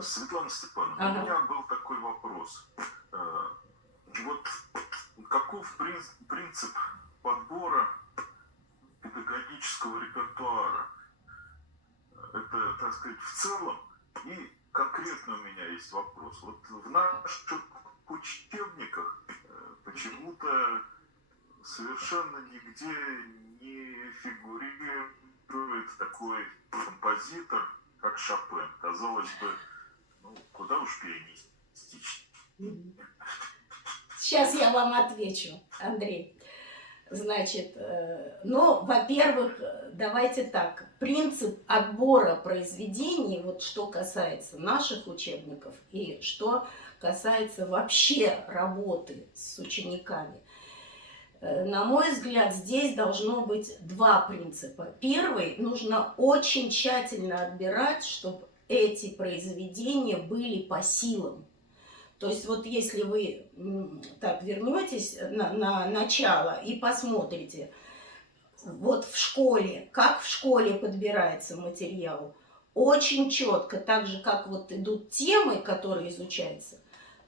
Светлана Степановна, у меня был такой вопрос. Вот каков принцип подбора педагогического репертуара? Это, так сказать, в целом. И конкретно у меня есть вопрос. Вот в наших учебниках почему-то совершенно нигде не фигурирует такой композитор, как Шопен. Казалось бы, ну, куда уж пианистичнее. Сейчас я вам отвечу, Андрей. Значит, ну, во-первых, давайте так. Принцип отбора произведений, вот что касается наших учебников и что касается вообще работы с учениками, на мой взгляд, здесь должно быть два принципа. Первый, нужно очень тщательно отбирать, чтобы эти произведения были по силам. То есть вот если вы так вернетесь на начало и посмотрите, вот в школе, как в школе подбирается материал, очень четко, так же как вот идут темы, которые изучаются,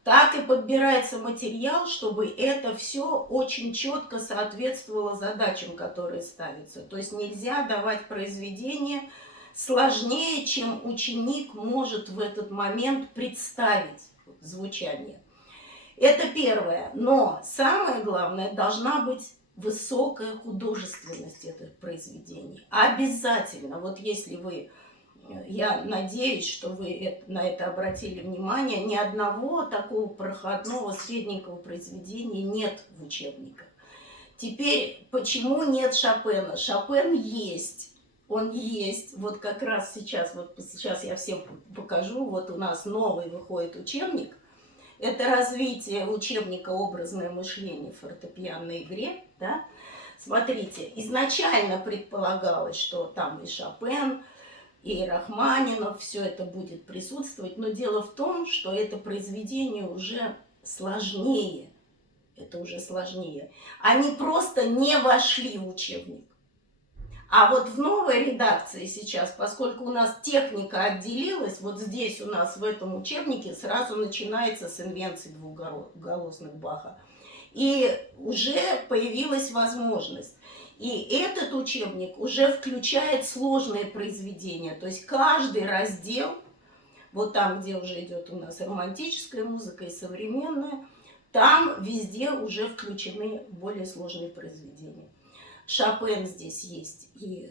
так и подбирается материал, чтобы это все очень четко соответствовало задачам, которые ставятся. То есть нельзя давать произведение сложнее, чем ученик может в этот момент представить звучание. Это первое. Но самое главное, должна быть высокая художественность этих произведений. Обязательно. Вот если вы, я надеюсь, что вы на это обратили внимание, ни одного такого проходного средненького произведения нет в учебниках. Теперь, почему нет Шопена? Шопен есть. Он есть. Вот как раз сейчас, вот сейчас я всем покажу. Вот у нас новый выходит учебник. Это развитие учебника «Образное мышление в фортепианной игре». Да? Смотрите, изначально предполагалось, что там и Шопен, и Рахманинов, все это будет присутствовать. Но дело в том, что это произведение уже сложнее. Это уже сложнее. Они просто не вошли в учебник. А вот в новой редакции сейчас, поскольку у нас техника отделилась, вот здесь у нас в этом учебнике сразу начинается с инвенций двухголосных Баха. И уже появилась возможность. И этот учебник уже включает сложные произведения. То есть каждый раздел, вот там, где уже идет у нас романтическая музыка и современная, там везде уже включены более сложные произведения. Шопен здесь есть и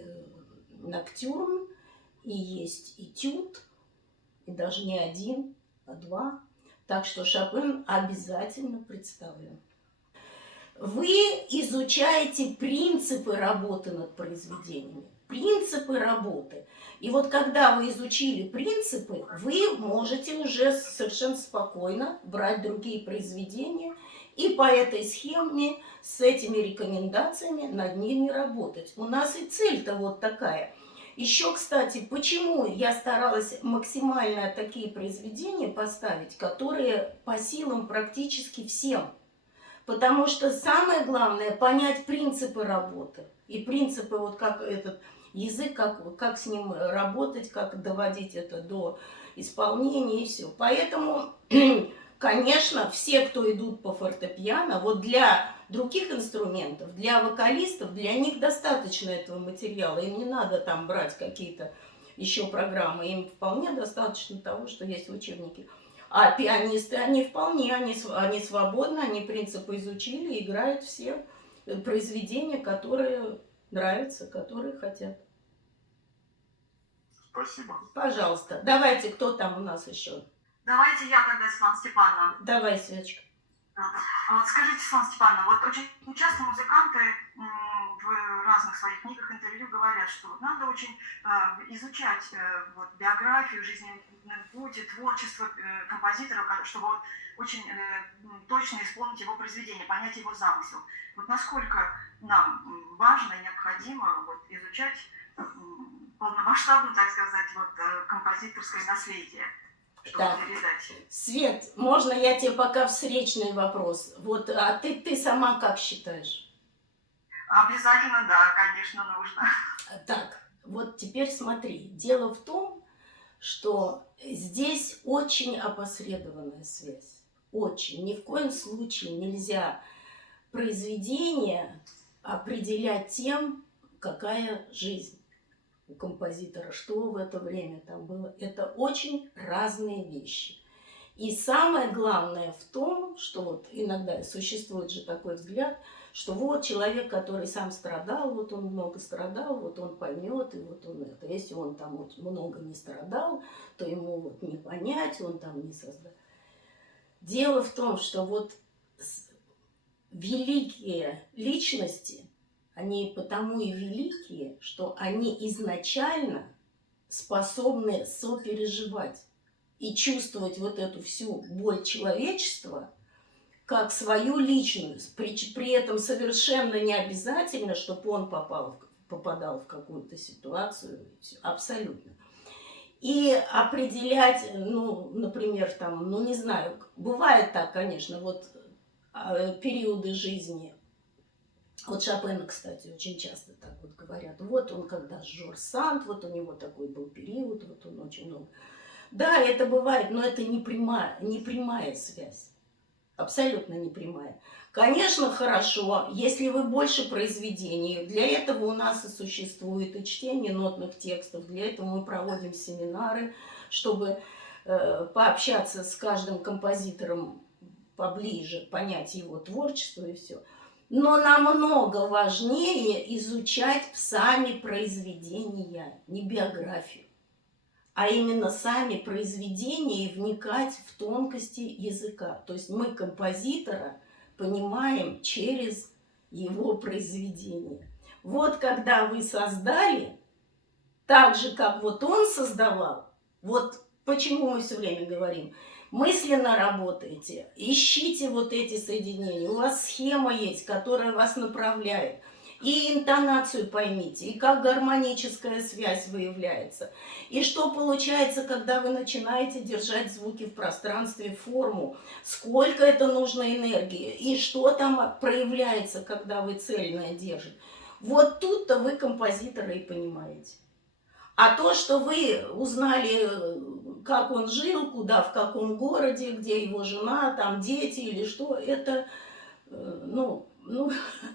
ноктюрн, и есть этюд, и даже не один, а два. Так что Шопен обязательно представлен. Вы изучаете принципы работы над произведениями, принципы работы. И вот когда вы изучили принципы, вы можете уже совершенно спокойно брать другие произведения и по этой схеме с этими рекомендациями над ними работать. У нас и цель-то вот такая. Еще, кстати, почему я старалась максимально такие произведения поставить, которые по силам практически всем. Потому что самое главное понять принципы работы. И принципы, вот как этот язык, как с ним работать, как доводить это до исполнения и все. Поэтому, конечно, все, кто идут по фортепиано, вот для других инструментов, для вокалистов, для них достаточно этого материала. Им не надо там брать какие-то еще программы. Им вполне достаточно того, что есть в учебнике. А пианисты, они вполне, они свободны, они принципы изучили, играют все произведения, которые нравятся, которые хотят. Спасибо. Пожалуйста. Давайте, кто там у нас еще? Давайте я тогда, Светлана Степановна. Давай, Светочка. Вот скажите, Светлана Степановна, вот очень часто музыканты в разных своих книгах, интервью говорят, что вот надо очень изучать вот, биографию, жизненный путь, творчество композитора, чтобы вот, очень точно исполнить его произведение, понять его замысел. Вот насколько нам важно и необходимо вот, изучать полномасштабно, так сказать, вот, композиторское наследие. Так. Свет, можно я тебе пока встречный вопрос? Вот, а ты сама как считаешь? Обязательно, да, конечно, нужно. Так, вот теперь смотри. Дело в том, что здесь очень опосредованная связь. Очень. Ни в коем случае нельзя произведение определять тем, какая жизнь у композитора, что в это время там было. Это очень разные вещи. И самое главное в том, что вот иногда существует же такой взгляд, что вот человек, который сам страдал, вот он много страдал, вот он поймет, и вот он это. Если он там вот много не страдал, то ему вот не понять, он там не создает. Дело в том, что вот великие личности, они потому и великие, что они изначально способны сопереживать и чувствовать вот эту всю боль человечества как свою личную. При этом совершенно не обязательно, чтобы он попадал в какую-то ситуацию. Абсолютно. И определять, ну, например, там, ну, не знаю, бывает так, конечно, вот периоды жизни. Вот Шопена, кстати, очень часто так вот говорят. Вот он когда Жорж Санд, вот у него такой был период, вот он очень много. Да, это бывает, но это не прямая связь. Абсолютно не прямая. Конечно, хорошо, если вы больше произведений. Для этого у нас и существует и чтение нотных текстов. Для этого мы проводим семинары, чтобы пообщаться с каждым композитором поближе, понять его творчество и все. Но намного важнее изучать сами произведения, не биографию, а именно сами произведения и вникать в тонкости языка. То есть мы композитора понимаем через его произведение. Вот когда вы создали, так же, как вот он создавал, вот почему мы все время говорим, мысленно работаете, ищите вот эти соединения. У вас схема есть, которая вас направляет. И интонацию поймите, и как гармоническая связь выявляется. И что получается, когда вы начинаете держать звуки в пространстве, форму. Сколько это нужно энергии. И что там проявляется, когда вы цельное держите. Вот тут-то вы композитора и понимаете. А то, что вы узнали, как он жил, куда, в каком городе, где его жена, там дети или что, это, ну,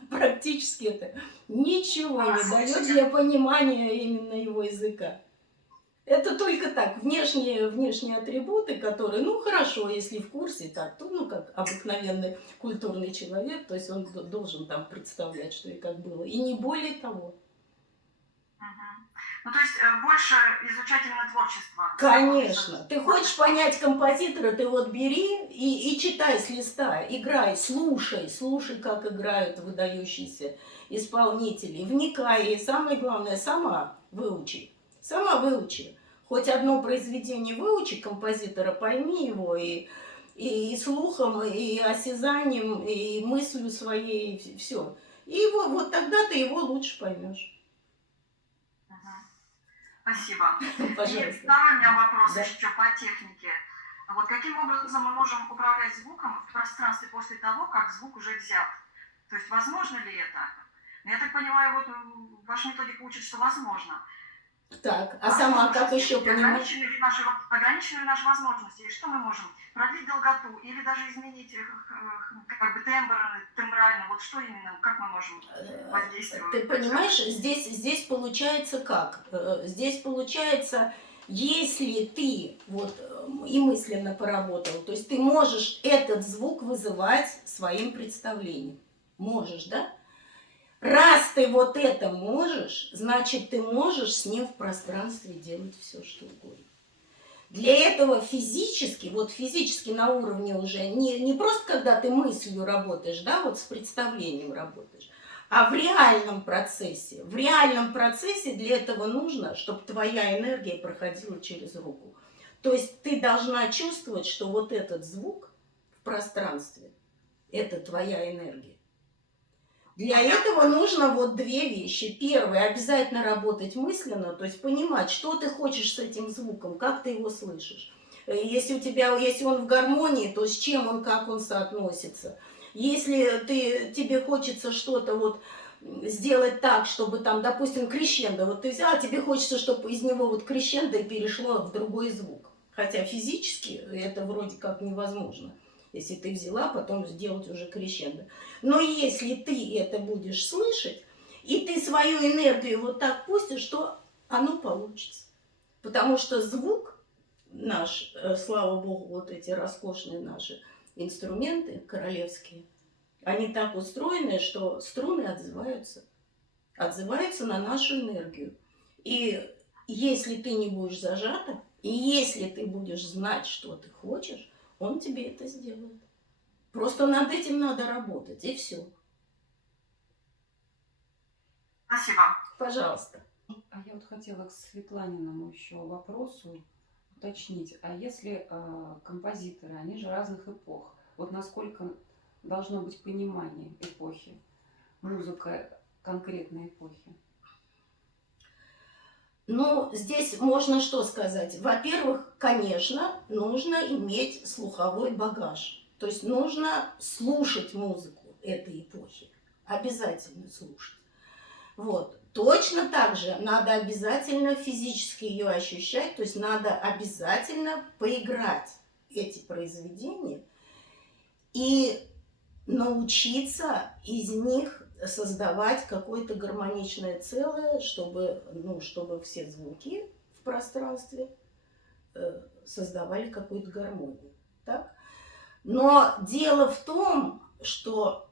практически это ничего не дает для понимания именно его языка. Это только так, внешние атрибуты, которые, ну, хорошо, если в курсе, так, то, ну, как обыкновенный культурный человек, то есть он должен там представлять, что и как было, и не более того. Ну, то есть больше изучать именно творчество. Конечно. Ты хочешь понять композитора, ты вот бери и читай с листа, играй, слушай, как играют выдающиеся исполнители, вникай, и самое главное, сама выучи. Хоть одно произведение выучи композитора, пойми его и слухом, и осязанием, и мыслью своей, все. И вот тогда ты его лучше поймешь. Спасибо. Пожалуйста. И второй у меня вопрос Да. еще по технике. Вот каким образом мы можем управлять звуком в пространстве после того, как звук уже взят? То есть возможно ли это? Я так понимаю, вот ваша методика учит, что возможно. Так, а сама как еще понимаешь? Ограничены наши возможности. И что мы можем? Продлить долготу или даже изменить как бы тембрально? Вот что именно, как мы можем воздействовать? Ты понимаешь, здесь получается как? Здесь получается, если ты вот и мысленно поработал, то есть ты можешь этот звук вызывать своим представлением. Можешь, да? Раз ты вот это можешь, значит, ты можешь с ним в пространстве делать все, что угодно. Для этого физически на уровне уже, не просто когда ты мыслью работаешь, да, вот с представлением работаешь, а в реальном процессе. В реальном процессе для этого нужно, чтобы твоя энергия проходила через руку. То есть ты должна чувствовать, что вот этот звук в пространстве – это твоя энергия. Для этого нужно вот две вещи. Первое, обязательно работать мысленно, то есть понимать, что ты хочешь с этим звуком, как ты его слышишь. Если он в гармонии, то с чем он, как он соотносится. Если тебе хочется что-то вот сделать так, чтобы там, допустим, крещендо, вот ты взял, тебе хочется, чтобы из него вот крещендо и перешло в другой звук. Хотя физически это вроде как невозможно, если ты взяла, потом сделать уже крещендо. Но если ты это будешь слышать, и ты свою энергию вот так пустишь, то оно получится. Потому что звук наш, слава богу, вот эти роскошные наши инструменты королевские, они так устроены, что струны отзываются на нашу энергию. И если ты не будешь зажата, и если ты будешь знать, что ты хочешь, он тебе это сделает. Просто над этим надо работать, и все. Спасибо. Пожалуйста. А я вот хотела к Светланиному еще вопросу уточнить. А если композиторы, они же разных эпох, вот насколько должно быть понимание эпохи, музыка конкретной эпохи? Ну, здесь можно что сказать? Во-первых, конечно, нужно иметь слуховой багаж. То есть нужно слушать музыку этой эпохи. Обязательно слушать. Вот. Точно так же надо обязательно физически ее ощущать, то есть надо обязательно поиграть эти произведения и научиться из них создавать какое-то гармоничное целое, чтобы все звуки в пространстве создавали какую-то гармонию. Так? Но дело в том, что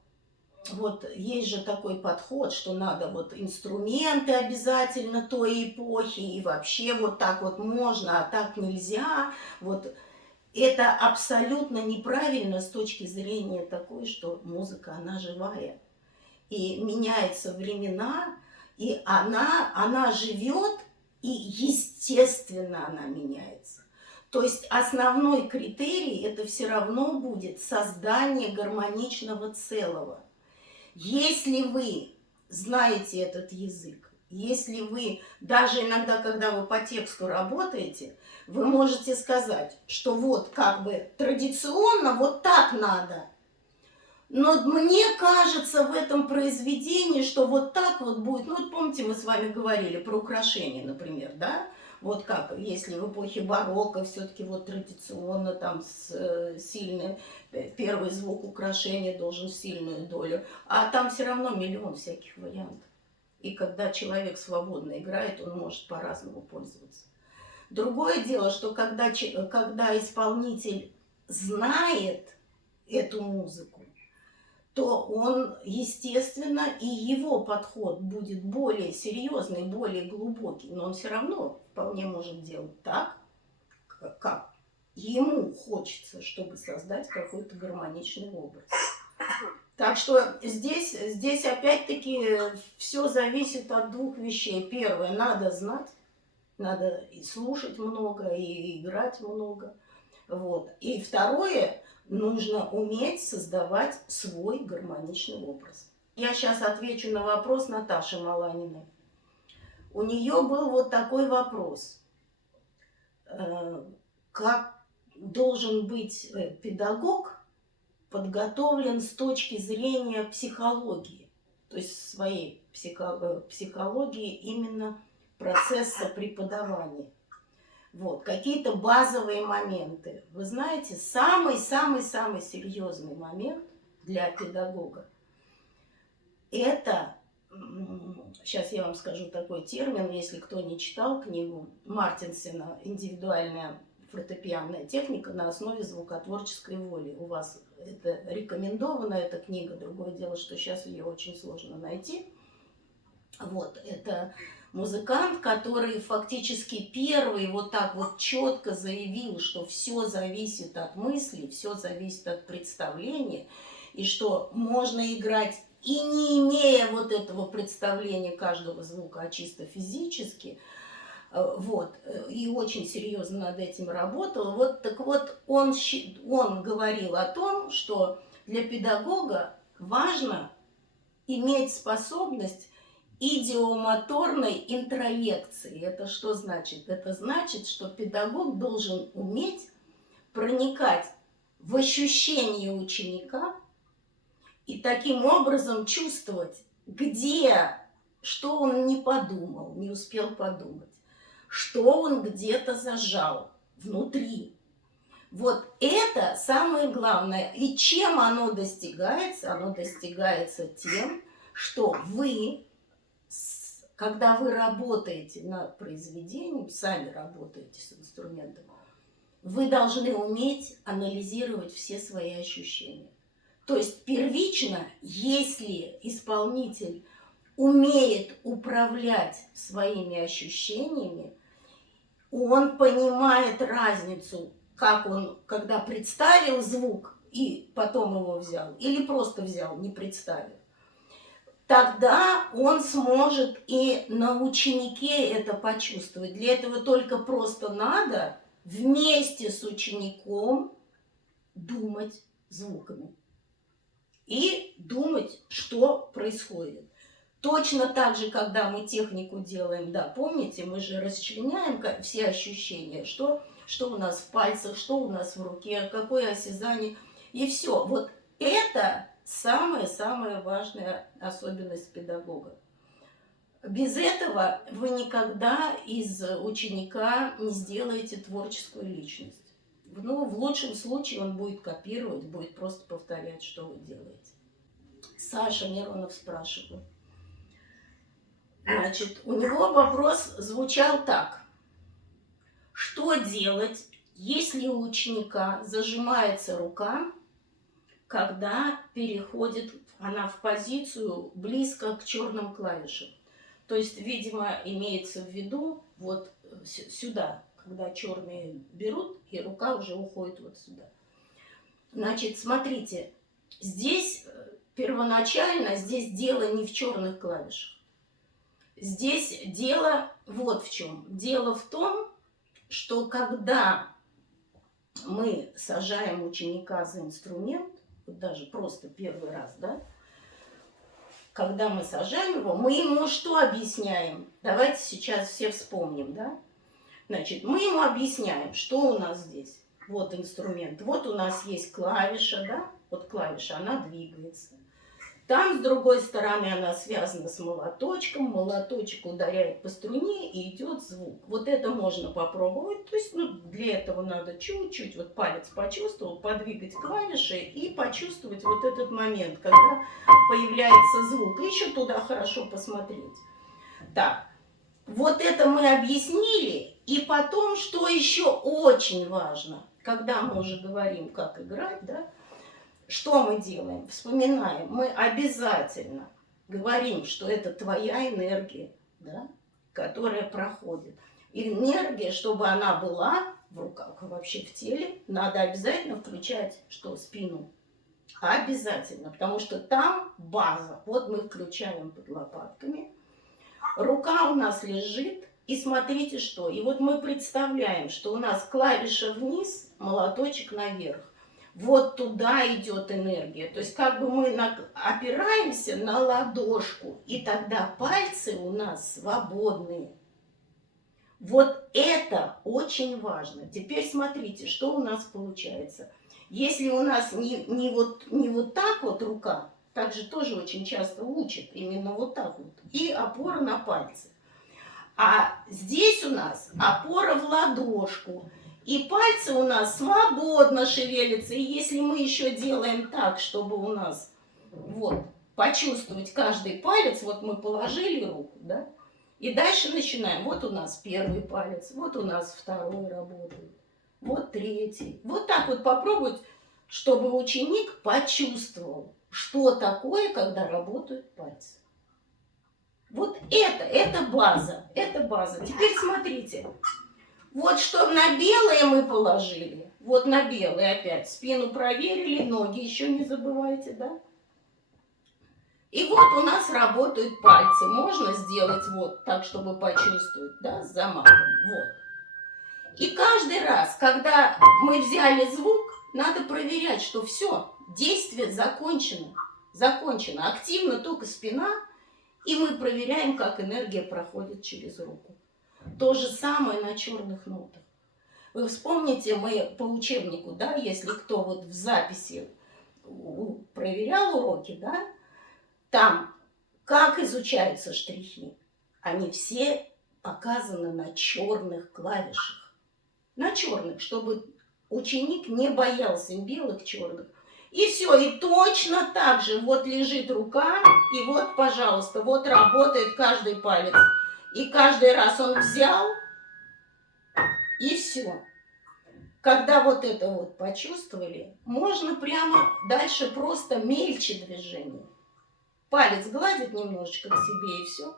вот есть же такой подход, что надо вот инструменты обязательно той эпохи, и вообще вот так вот можно, а так нельзя. Вот это абсолютно неправильно с точки зрения такой, что музыка, она живая. И меняются времена, и она живет, и естественно она меняется. То есть основной критерий это все равно будет создание гармоничного целого. Если вы знаете этот язык, если вы, даже иногда, когда вы по тексту работаете, вы можете сказать, что вот как бы традиционно вот так надо. Но мне кажется в этом произведении, что вот так вот будет. Ну вот помните, мы с вами говорили про украшения, например, да? Вот как, если в эпохе барокко все-таки вот традиционно там сильный первый звук украшения должен сильную долю, а там все равно миллион всяких вариантов. И когда человек свободно играет, он может по-разному пользоваться. Другое дело, что когда исполнитель знает эту музыку, то он, естественно, и его подход будет более серьезный, более глубокий, но он все равно вполне может делать так, как ему хочется, чтобы создать какой-то гармоничный образ. Так что здесь опять-таки все зависит от двух вещей. Первое, надо знать, надо и слушать много, и играть много. Вот. И второе, нужно уметь создавать свой гармоничный образ. Я сейчас отвечу на вопрос Наташи Маланиной. У нее был вот такой вопрос. Как должен быть педагог подготовлен с точки зрения психологии, то есть своей психологии именно процесса преподавания. Вот, какие-то базовые моменты. Вы знаете, самый-самый-самый серьезный момент для педагога – это, сейчас я вам скажу такой термин, если кто не читал книгу Мартинсена «Индивидуальная фортепианная техника на основе звукотворческой воли». У вас это рекомендована эта книга, другое дело, что сейчас ее очень сложно найти. Вот, это музыкант, который фактически первый вот так вот четко заявил, что все зависит от мысли, все зависит от представления, и что можно играть и не имея вот этого представления каждого звука, а чисто физически. Вот, и очень серьезно над этим работал. Вот, так вот, он говорил о том, что для педагога важно иметь способность идиомоторной интроекции. Это что значит? Это значит, что педагог должен уметь проникать в ощущение ученика и таким образом чувствовать, где, что он не подумал, не успел подумать, что он где-то зажал внутри. Вот это самое главное. И чем оно достигается? Оно достигается тем, что вы, когда вы работаете над произведением, сами работаете с инструментом, вы должны уметь анализировать все свои ощущения. То есть первично, если исполнитель умеет управлять своими ощущениями, он понимает разницу, как он, когда представил звук и потом его взял, или просто взял, не представил. Тогда он сможет и на ученике это почувствовать. Для этого только просто надо вместе с учеником думать звуками и думать, что происходит. Точно так же, когда мы технику делаем, да, помните, мы же расчленяем все ощущения, что у нас в пальцах, что у нас в руке, какое осязание, и все. Вот это самая-самая важная особенность педагога. Без этого вы никогда из ученика не сделаете творческую личность. Ну, в лучшем случае он будет копировать, будет просто повторять, что вы делаете. Саша Миронов спрашивал. Значит, у него вопрос звучал так. Что делать, если у ученика зажимается рука, когда переходит она в позицию близко к черным клавишам? То есть, видимо, имеется в виду вот сюда, когда черные берут, и рука уже уходит вот сюда. Значит, смотрите, здесь первоначально, здесь дело не в черных клавишах. Здесь дело вот в чем. Дело в том, что когда мы сажаем ученика за инструмент, вот даже просто первый раз, да, когда мы сажаем его, мы ему что объясняем? Давайте сейчас все вспомним, да? Значит, мы ему объясняем, что у нас здесь. Вот инструмент, вот у нас есть клавиша, да? Вот клавиша, она двигается. Там, с другой стороны, она связана с молоточком. Молоточек ударяет по струне, и идет звук. Вот это можно попробовать. То есть, ну, для этого надо чуть-чуть, вот палец почувствовал, подвигать клавиши и почувствовать вот этот момент, когда появляется звук. И еще туда хорошо посмотреть. Так, вот это мы объяснили. И потом, что еще очень важно, когда мы уже говорим, как играть, да, что мы делаем? Вспоминаем. Мы обязательно говорим, что это твоя энергия, да, которая проходит. Энергия, чтобы она была в руках, вообще в теле, надо обязательно включать что? Спину. Обязательно, потому что там база. Вот мы включаем под лопатками. Рука у нас лежит. И смотрите что. И вот мы представляем, что у нас клавиша вниз, молоточек наверх. Вот туда идет энергия. То есть как бы мы опираемся на ладошку, и тогда пальцы у нас свободные. Вот это очень важно. Теперь смотрите, что у нас получается. Если у нас не вот так вот рука, так же тоже очень часто учат, именно вот так вот, и опора на пальцы. А здесь у нас опора в ладошку. И пальцы у нас свободно шевелятся. И если мы еще делаем так, чтобы у нас вот почувствовать каждый палец, вот мы положили руку, да, и дальше начинаем. Вот у нас первый палец, вот у нас второй работает, вот третий. Вот так вот попробовать, чтобы ученик почувствовал, что такое, когда работают пальцы. Вот это база, это база. Теперь смотрите. Вот что на белое мы положили, вот на белое опять спину проверили, ноги еще не забывайте, да? И вот у нас работают пальцы, можно сделать вот так, чтобы почувствовать, да, с замахом, вот. И каждый раз, когда мы взяли звук, надо проверять, что все, действие закончено, активна только спина, и мы проверяем, как энергия проходит через руку. То же самое на черных нотах. Вы вспомните, мы по учебнику, да, если кто вот в записи проверял уроки, да, там как изучаются штрихи? Они все показаны на черных клавишах. На черных, чтобы ученик не боялся белых, черных. И все, и точно так же вот лежит рука, и вот, пожалуйста, вот работает каждый палец. И каждый раз он взял, и все. Когда вот это вот почувствовали, можно прямо дальше просто мельче движение. Палец гладит немножечко к себе, и все.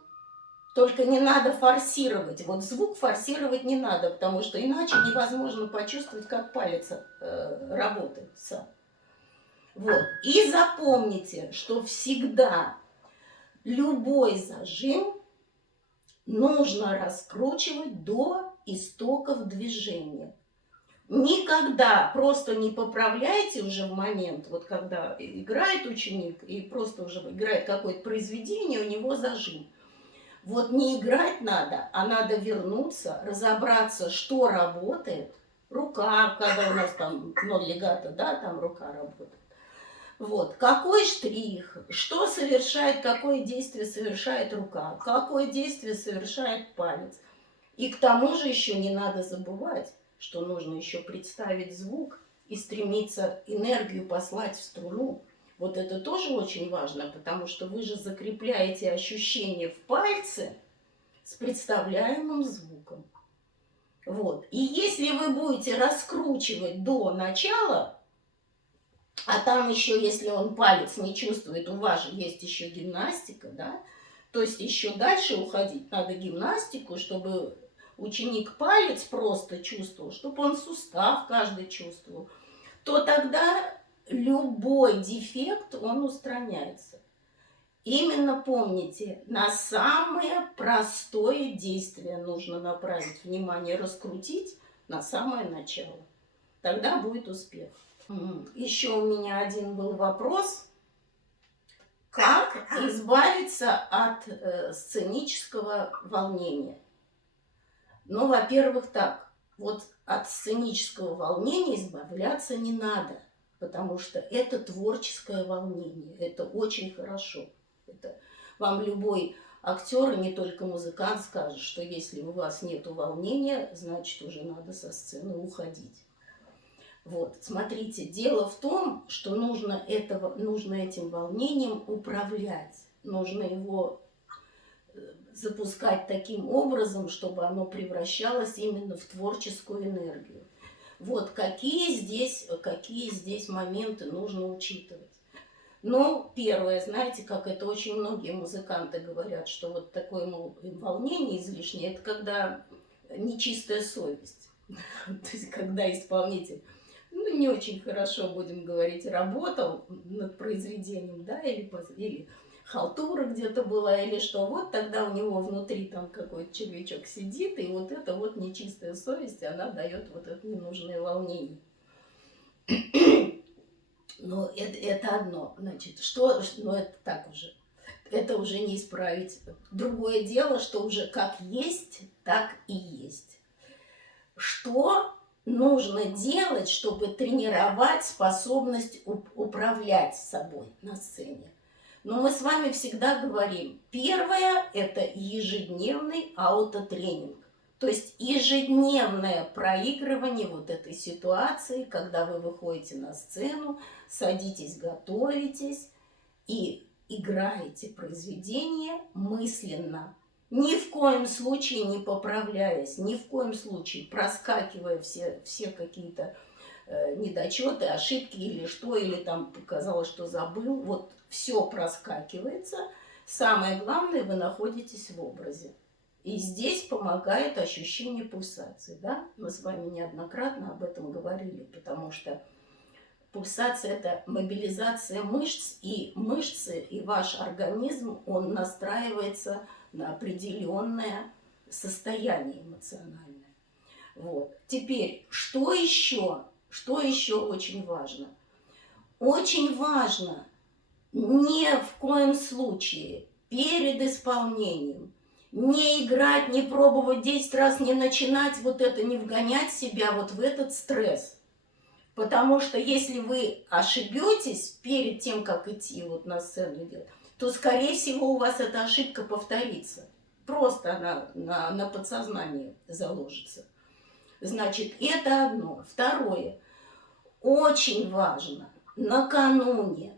Только не надо форсировать. Вот звук форсировать не надо, потому что иначе невозможно почувствовать, как палец работает сам. Вот. И запомните, что всегда любой зажим нужно раскручивать до истоков движения. Никогда просто не поправляйте уже в момент, вот когда играет ученик и просто уже играет какое-то произведение, у него зажим. Вот не играть надо, а надо вернуться, разобраться, что работает. Рука, когда у нас там ноль легато, да, там рука работает. Вот, какой штрих, что совершает, какое действие совершает рука, какое действие совершает палец. И к тому же еще не надо забывать, что нужно еще представить звук и стремиться энергию послать в струну. Вот это тоже очень важно, потому что вы же закрепляете ощущение в пальце с представляемым звуком. Вот. И если вы будете раскручивать до начала, а там еще, если он палец не чувствует, у вас же есть еще гимнастика, да, то есть еще дальше уходить надо гимнастику, чтобы ученик палец просто чувствовал, чтобы он сустав каждый чувствовал, то тогда любой дефект, он устраняется. Именно помните, на самое простое действие нужно направить внимание, раскрутить на самое начало. Тогда будет успех. Еще у меня один был вопрос. Как избавиться от сценического волнения? Ну, во-первых, так. Вот от сценического волнения избавляться не надо, потому что это творческое волнение. Это очень хорошо. Это вам любой актер, и не только музыкант, скажет, что если у вас нет волнения, значит, уже надо со сцены уходить. Вот, смотрите, дело в том, что нужно этим волнением управлять. Нужно его запускать таким образом, чтобы оно превращалось именно в творческую энергию. Вот какие здесь моменты нужно учитывать. Ну, первое, знаете, как это очень многие музыканты говорят, что вот такое, мол, волнение излишнее, это когда нечистая совесть. То есть, когда исполнитель, ну, не очень хорошо, будем говорить, работал над произведением, да, или халтура где-то была, или что, вот тогда у него внутри там какой-то червячок сидит, и вот эта вот нечистая совесть, она дает вот это ненужное волнение. Но это одно, значит, ну это так уже, это уже не исправить. Другое дело, что уже как есть, так и есть. Что нужно делать, чтобы тренировать способность управлять собой на сцене? Но мы с вами всегда говорим, первое – это ежедневный аутотренинг. То есть ежедневное проигрывание вот этой ситуации, когда вы выходите на сцену, садитесь, готовитесь и играете произведение мысленно. Ни в коем случае не поправляясь, ни в коем случае проскакивая все какие-то недочеты, ошибки или что, или там показалось, что забыл. Вот все проскакивается. Самое главное, вы находитесь в образе. И здесь помогает ощущение пульсации. Да? Мы с вами неоднократно об этом говорили, потому что пульсация – это мобилизация мышц, и мышцы, и ваш организм, он настраивается на определенное состояние эмоциональное. Вот. Теперь, что еще? Что еще очень важно? Очень важно ни в коем случае перед исполнением не играть, не пробовать 10 раз, не начинать вот это, не вгонять себя вот в этот стресс. Потому что если вы ошибетесь перед тем, как идти вот на сцену делать, то, скорее всего, у вас эта ошибка повторится. Просто она на подсознании заложится. Значит, это одно. Второе. Очень важно накануне,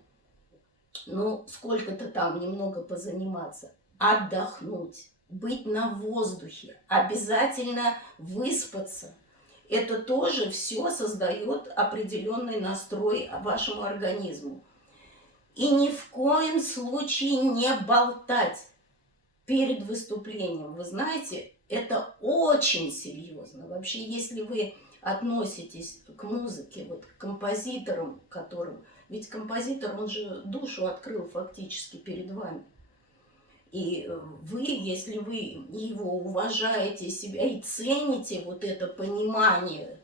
ну, сколько-то там немного позаниматься, отдохнуть, быть на воздухе, обязательно выспаться. Это тоже все создает определенный настрой вашему организму. И ни в коем случае не болтать перед выступлением. Вы знаете, это очень серьезно. Вообще, если вы относитесь к музыке, вот к композиторам, которым... Ведь композитор, он же душу открыл фактически перед вами. И вы, если вы его уважаете себя и цените вот это понимание,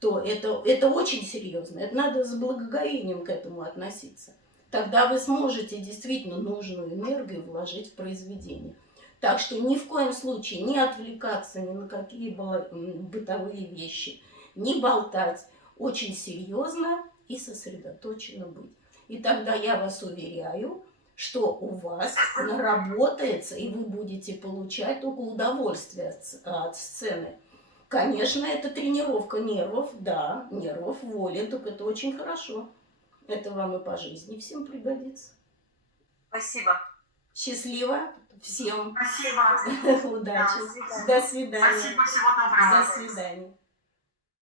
то это очень серьезно. Это надо с благоговением к этому относиться. Тогда вы сможете действительно нужную энергию вложить в произведение. Так что ни в коем случае не отвлекаться ни на какие бытовые вещи, не болтать. Очень серьезно и сосредоточенно быть. И тогда я вас уверяю, что у вас наработается, и вы будете получать только удовольствие от сцены. Конечно, это тренировка нервов, да, нервов, воли, только это очень хорошо. Это вам и по жизни всем пригодится. Спасибо. Счастливо всем. Спасибо. Удачи. Да, До свидания. Спасибо, всего доброго. До свидания.